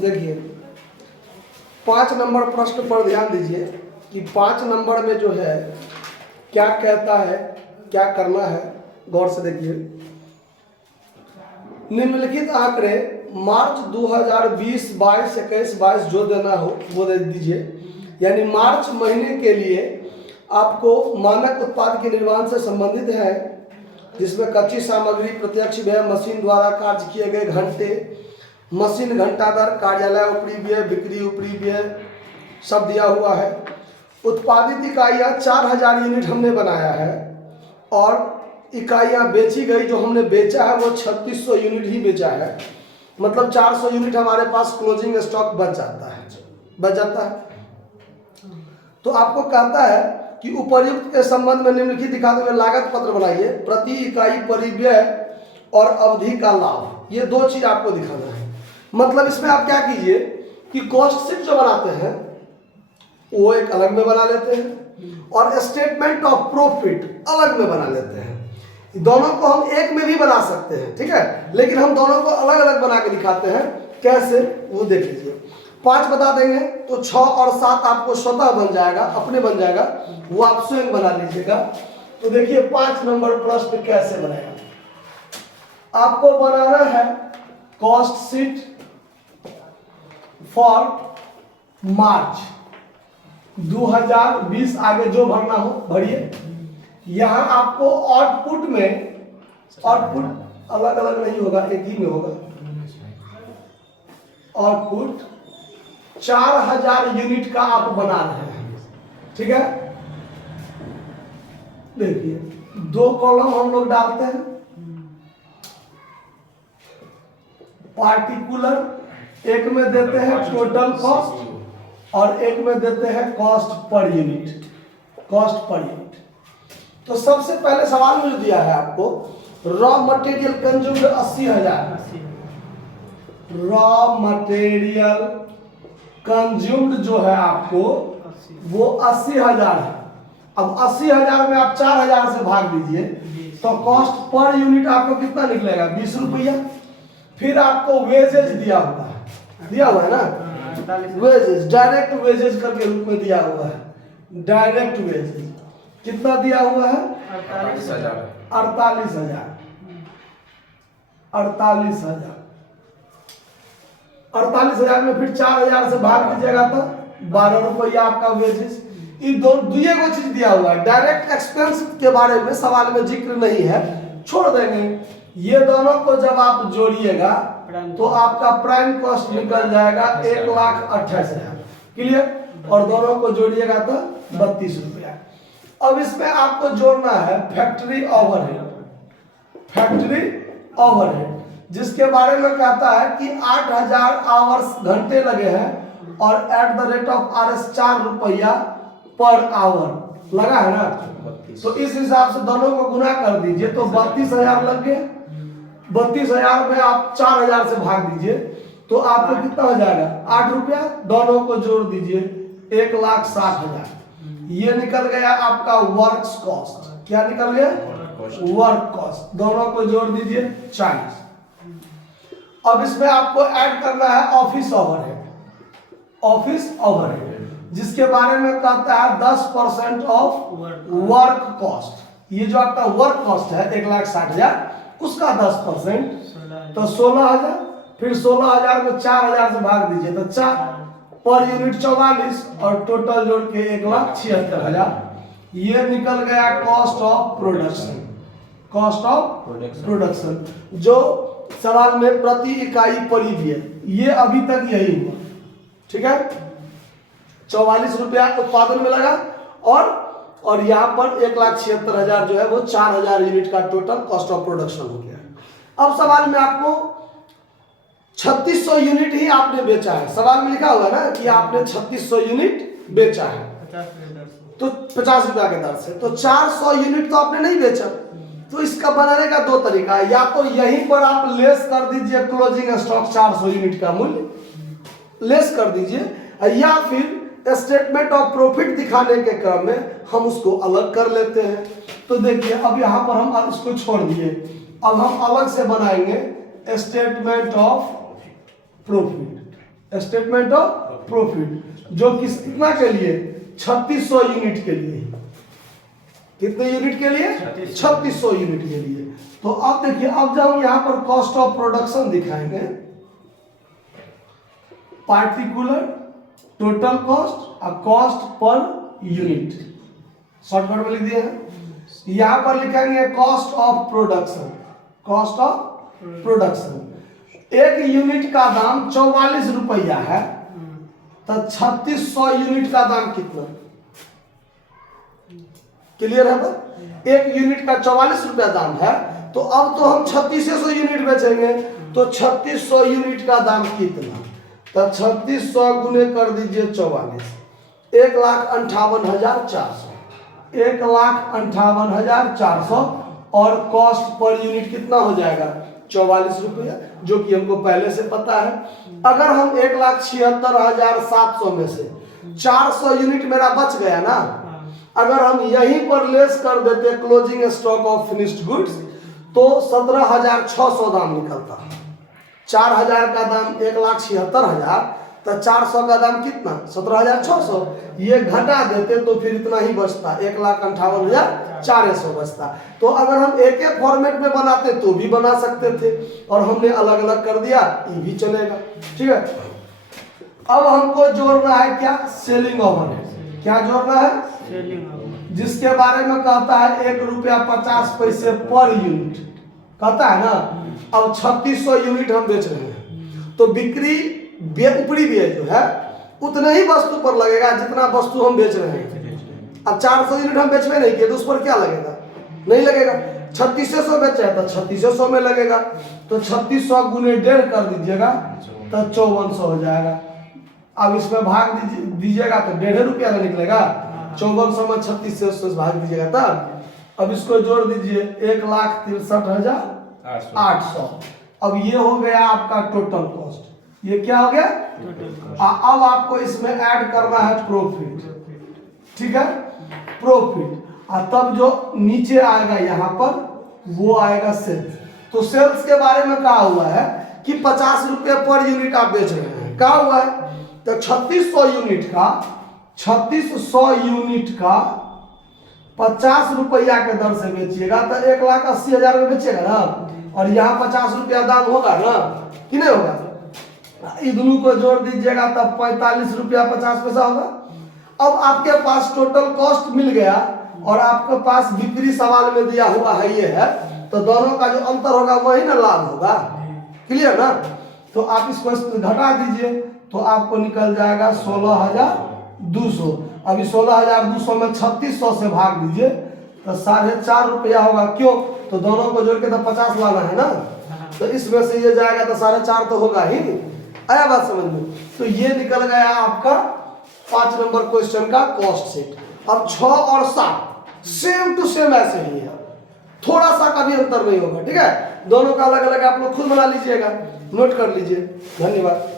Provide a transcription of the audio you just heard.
देखिए 5 नंबर प्रश्न पर ध्यान दीजिए कि 5 नंबर में जो है क्या कहता है, क्या करना है, गौर से देखिए। निम्नलिखित आंकड़े मार्च 2020, 22, 21, 22 जो देना हो वो दे दीजिए। यानी मार्च महीने के लिए आपको मानक उत्पाद के निर्माण से संबंधित है, जिसमें कच्ची सामग्री, प्रत्यक्ष व्यय, मशीन द्वारा कार्य किए गए घंटे, मशीन घंटा दर, कार्यालय ऊपरी व्यय, बिक्री ऊपरी व्यय सब दिया हुआ है। उत्पादित इकाइयाँ 4000 यूनिट हमने बनाया है और इकाइयाँ बेची गई, जो हमने बेचा है वो 3600 यूनिट ही बेचा है। मतलब 400 यूनिट हमारे पास क्लोजिंग स्टॉक बच जाता है। तो आपको कहता है कि उपर्युक्त के संबंध में निम्नलिखित दिखाते हुए लागत पत्र बनाइए। प्रति इकाई परिव्यय और अवधि का लाभ, ये 2 चीज आपको दिखाना है। मतलब इसमें आप क्या कीजिए कि कॉस्ट शीट जो बनाते हैं वो एक अलग में बना लेते हैं और स्टेटमेंट ऑफ प्रॉफिट अलग में बना लेते हैं। दोनों को हम एक में भी बना सकते हैं, ठीक है, लेकिन हम दोनों को अलग अलग बना के दिखाते हैं। कैसे वो देख लीजिए। 5 बता देंगे तो 6 और 7 आपको स्वतः बन जाएगा, अपने बन जाएगा, वो आप स्वयं बना लीजिएगा। तो देखिए 5 नंबर प्रश्न कैसे बनेगा। आपको बनाना है कॉस्ट शीट फॉर मार्च 2020, आगे जो भरना हो भरिए। यहां आपको आउटपुट में, आउटपुट अलग अलग नहीं होगा, एक ही में होगा। आउटपुट 4000 यूनिट का आप बना रहे हैं, ठीक है। देखिए 2 कॉलम हम लोग डालते हैं, पार्टिकुलर एक में देते हैं टोटल कॉस्ट और एक में देते हैं cost per unit, cost per unit. तो सबसे पहले सवाल में जो दिया है आपको, raw material consumed 80,000, raw material consumed जो है आपको वो 80,000 है। अब 80,000 में आप 4000 से भाग दीजिए तो कॉस्ट पर यूनिट आपको कितना निकलेगा, 20 रुपया। फिर आपको वेजेज दिया हुआ है ना, वेजेज, डायरेक्ट वेजेज करके रूप में दिया हुआ है। डायरेक्ट वेजेज कितना दिया हुआ है, 48,000। 48,000 में फिर 4000 से भाग दीजिएगा तो 12 रुपया आपका वेजेस। इन दो को चीज दिया हुआ है। डायरेक्ट एक्सपेंस के बारे में सवाल में जिक्र नहीं है, छोड़ देंगे। ये दोनों को जब आप जोड़िएगा तो आपका प्राइम कॉस्ट निकल जाएगा 1,28,000, क्लियर। और दोनों को जोड़िएगा तो 32 रुपया। अब इसमें आपको जोड़ना है फैक्ट्री ओवरहेड, फैक्ट्री ओवरहेड जिसके बारे में कहता है कि 8000 आवर्स घंटे लगे हैं और at the rate of RS 4 रुपया पर आवर लगा है ना। तो इस हिसाब से दोनों को गुना कर दीजिए तो 32,000 लग गए। 32,000 में आप 4000 से भाग दीजिए तो आपको कितना हो जाएगा, 8 रुपया। दोनों को जोड़ दीजिए 1,60,000। ये निकल गया आपका वर्क कॉस्ट। क्या निकल गया, वर्क कॉस्ट। दोनों को जोड़ दीजिए 40। अब इसमें आपको ऐड करना है ऑफिस ओवरहेड, ऑफिस ओवरहेड जिसके बारे में कहता है 10% ऑफ वर्क कॉस्ट। ये जो आपका वर्क कॉस्ट है 1,60,000, उसका 10% तो 16,000। फिर 16,000 को 4000 से भाग दीजिए तो 4 पर यूनिट 44 और टोटल जोड़ के 1,76,000। ये निकल गया cost of production, cost of production जो सवाल में प्रति इकाई परिव्यय, ये अभी तक यही हुआ, ठीक है। 44 रुपया उत्पादन में लगा और यहाँ पर 1,76,000 जो है वो 4000 यूनिट का टोटल कॉस्ट ऑफ प्रोडक्शन हो गया। अब सवाल में आपको 3600 यूनिट ही आपने बेचा है। सवाल में लिखा हुआ ना कि आपने 3600 यूनिट बेचा है तो 50 रुपया के दर से, तो 400 यूनिट तो आपने नहीं बेचा। तो इसका बनाने का 2 तरीका है, या तो यहीं पर आप लेस कर दीजिए क्लोजिंग स्टॉक 400 यूनिट का मूल्य लेस कर दीजिए, या फिर स्टेटमेंट ऑफ प्रॉफिट दिखाने के क्रम में हम उसको अलग कर लेते हैं। तो देखिए अब यहाँ पर हम इसको छोड़ दिए, अब हम अलग से बनाएंगे statement of profit. Statement of profit, जो कितना के लिए 3600 यूनिट के लिए। कितने यूनिट के लिए? 3600 यूनिट के लिए। तो अब देखिए, अब जब हम यहाँ पर कॉस्ट ऑफ प्रोडक्शन दिखाएंगे, पार्टिकुलर टोटल कॉस्ट और कॉस्ट पर यूनिट, शॉर्टकट में लिख दिए हैं। यहाँ पर लिखेंगे cost of production. Cost of production, एक यूनिट का दाम 44 रुपया है, तो 3600 यूनिट का दाम कितना? क्लियर है? एक यूनिट का 44 रुपया दाम है, तो अब तो हम 3600 यूनिट बेचेंगे, तो 3600 यूनिट का दाम कितना? तो 3600 गुने कर दीजिए 44, 1,58,400, 1,58,400। और कॉस्ट पर यूनिट कितना हो जाएगा? 44 रुपया, जो कि हमको पहले से पता है। अगर हम 1,76,700 में से 400 यूनिट मेरा बच गया ना, अगर हम यहीं पर लेस कर देते closing stock of finished goods, तो 17,600 दाम निकलता। 4,000 का दाम 1,76,000, तो 400 का दाम कितना? 17,600। ये घटा देते तो फिर इतना ही बचता, 1,58,400 बचता। तो अगर हम एक एक फॉर्मेट में बनाते तो भी बना सकते थे, और हमने अलग अलग कर दिया, ये भी चलेगा। ठीक है, अब हमको जोड़ना है क्या? Selling overhead. क्या जोड़ना है? सेलिंग ओवरहेड, जिसके बारे में कहता है 1.50 रुपया पर यूनिट, कहता है ना। अब 3600 यूनिट हम बेच रहे हैं, तो बिक्री ऊपरी व्यय जो है उतने ही वस्तु पर लगेगा जितना वस्तु हम बेच रहे हैं। अब 400 यूनिट हम बेचवे नहीं किए, तो उस पर क्या लगेगा? नहीं लगेगा। 3600 बेचे है तो 3600 में लगेगा। तो 3600 गुने 1.5 कर दीजिएगा, तो 5400 हो जाएगा। अब इसमें भाग दीजिएगा तो 1.5 रुपया का निकलेगा। 5400 में 3600 भाग दीजिएगा तब। अब इसको जोड़ दीजिए, 1,63,800। अब ये हो गया आपका टोटल कॉस्ट। ये क्या हो गया? अब आपको इसमें ऐड करना है प्रॉफिट। ठीक है, प्रॉफिट। और तब जो नीचे आएगा यहाँ पर वो आएगा सेल्स। तो सेल्स के बारे में कहा हुआ है कि 50 रुपये पर यूनिट आप बेच रहे हैं। कहा हुआ है तो 3600 यूनिट का 50 रुपया के दर से बेचिएगा तो 1,80,000 में बेचेगा ना। और यहाँ 50 रुपया दाम होगा ना कि नहीं होगा? ये दोनों को जोड़ दीजिएगा तब 45 रुपया 50 पैसा होगा। अब आपके पास टोटल कॉस्ट मिल गया और आपके पास बिक्री सवाल में दिया हुआ है ये है, तो दोनों का जो अंतर होगा वही ना लाभ होगा। क्लियर ना? तो आप इसको घटा दीजिए तो आपको निकल जाएगा 16,200। अभी 16,200 में 3600 से भाग दीजिए तो 4.5 रुपया होगा। क्यों? तो दोनों को जोड़ के तो 50 लाना है ना, तो इसमें से ये जाएगा तो 4.5 तो होगा ही। आया बात समझ में? तो ये निकल गया आपका 5 नंबर क्वेश्चन का कॉस्ट सेट। अब 6 और 7 सेम टू सेम ऐसे ही है, थोड़ा सा का भी अंतर नहीं होगा। ठीक है, दोनों का अलग अलग आप लोग खुद बना लीजिएगा, नोट कर लीजिए। धन्यवाद।